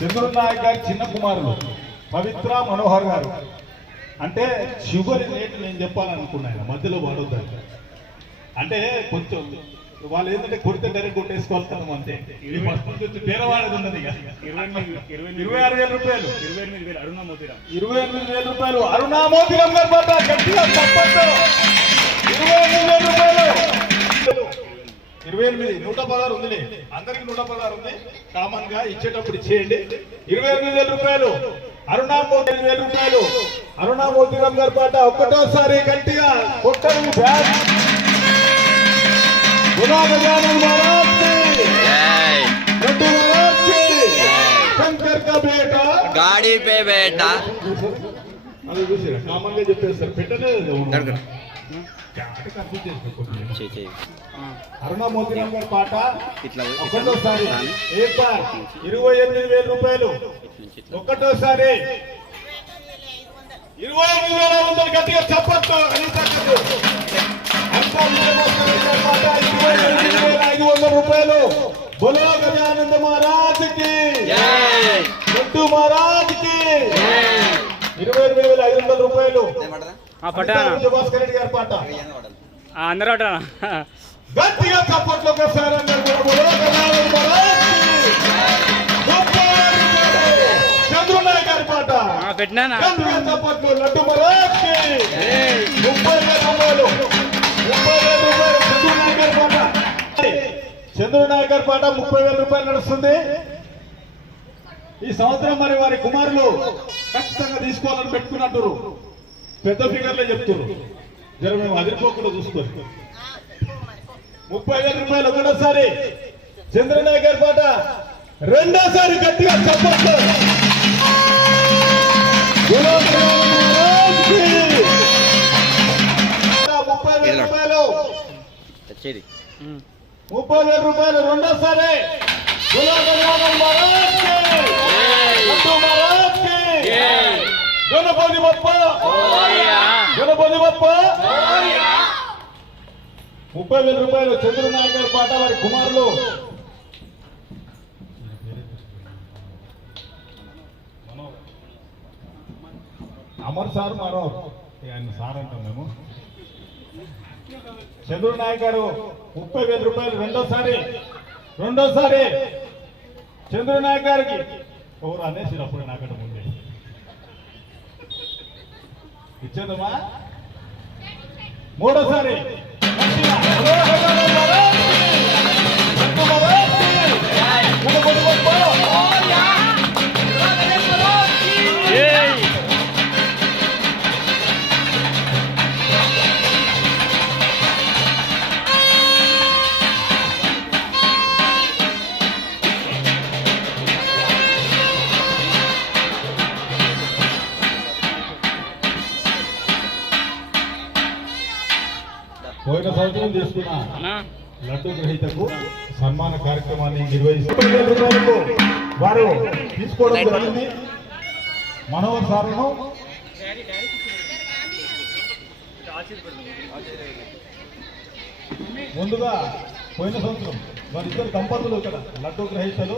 చంద్రుడు నాయక్ గారి చిన్న కుమారులు పవిత్ర మనోహర్ గారు. అంటే షుగర్ రేటు నేను చెప్పాలనుకున్నాను, మధ్యలో వాడొద్దని. అంటే కొంచెం వాళ్ళు ఏంటంటే కొడితే డైరెక్ట్ కొట్టేసుకోవాలి కదా, అంతే. ఇది ఫస్ట్ నుంచి పేరవాడేది ఉన్నది. 26,000 రూపాయలు, 28,000 అరుణా మోతిరామ్ గారి పాట గట్టిగా చెప్పండి. 28,000 రూపాయలు. 28, 116 ఉందిలే, అందరికి 116 ఉంది. కామన్ గా ఇచ్చేటప్పుడు ఇచ్చేయండి. 28,000 రూపాయలు అరుణా రూపాయలు అరుణా మోతిరామ్ గారి పాట ఒక్కటోసారి గట్టిగా కొట్టండి. బ్యాగ్ శంకర్ కా బేటా గాడి పే బేటా అది చూసారా, కామన్ గా చెప్పేస్తారు. పెట్టనే అరుణా మోతిరామ్ గారి పాట ఒకటోసారి 28,000 రూపాయలు. ఒకటోసారి 28,500 గట్టిగా చెప్పొచ్చు. 500 రూపాయలు. బోలో గజానంద మహారాజ్ కి, గుడ్డు మహారాజ్ కి 28,500 రూపాయలు. భాస్కర్ రెడ్డి గారి పాట అందరూ గట్టిగా చప్పట్లు ఒకసారి. చంద్రుడు నాయక్ గారి పాట పెట్టినా చప్పట్లు. లడ్డు మహారాజ్ కి 30,000 రూపాయలు. 30,000 రూపాయలు చంద్రుడు నాయక్ గారి పాట. చంద్రుడు నాయక్ గారి పాట 30,000 రూపాయలు నడుస్తుంది ఈ సంవత్సరం. మరి వారి కుమారులు ఖచ్చితంగా తీసుకోవాలని పెట్టుకున్నట్టు పెద్ద ఫిగర్లే చెప్తున్నారు. జర మేము అదిరిపోకుండా చూసుకోవాలి. 30,000 రూపాయలు ఒకటోసారి. చంద్రుడు నాయక్ గారి పాట రెండోసారి గట్టిగా చెప్పొచ్చు. 30,000 రూపాయలు. 30,000 రూపాయలు రెండోసారి. గణపతి బప్ప, గణపతి బప్ప. 30,000 రూపాయలు చంద్రుడు నాయక్ గారి పాట వారి కుమారులు. అమర్ సార్ మనోహర్, ఆయన సార్ అంటాం మేము. చంద్రుడు నాయక్ గారు 30,000 రూపాయలు రెండోసారి. చంద్రుడు నాయక్ గారికి ఎవరు అనేసి అప్పుడు నాకంటే ముందే ఇచ్చేదమ్మా. మూడోసారి పోయిన సంవత్సరం చేసుకున్న లడ్డు గ్రహీతకు సన్మాన కార్యక్రమాన్ని నిర్వహిస్తారు. 30,000 రూపాయలకు వారు తీసుకోవడం జరిగింది. మనోహర్ సార్ను ముందుగా పోయిన సంవత్సరం వారిద్దరు దంపతులు ఇక్కడ లడ్డు గ్రహీతలు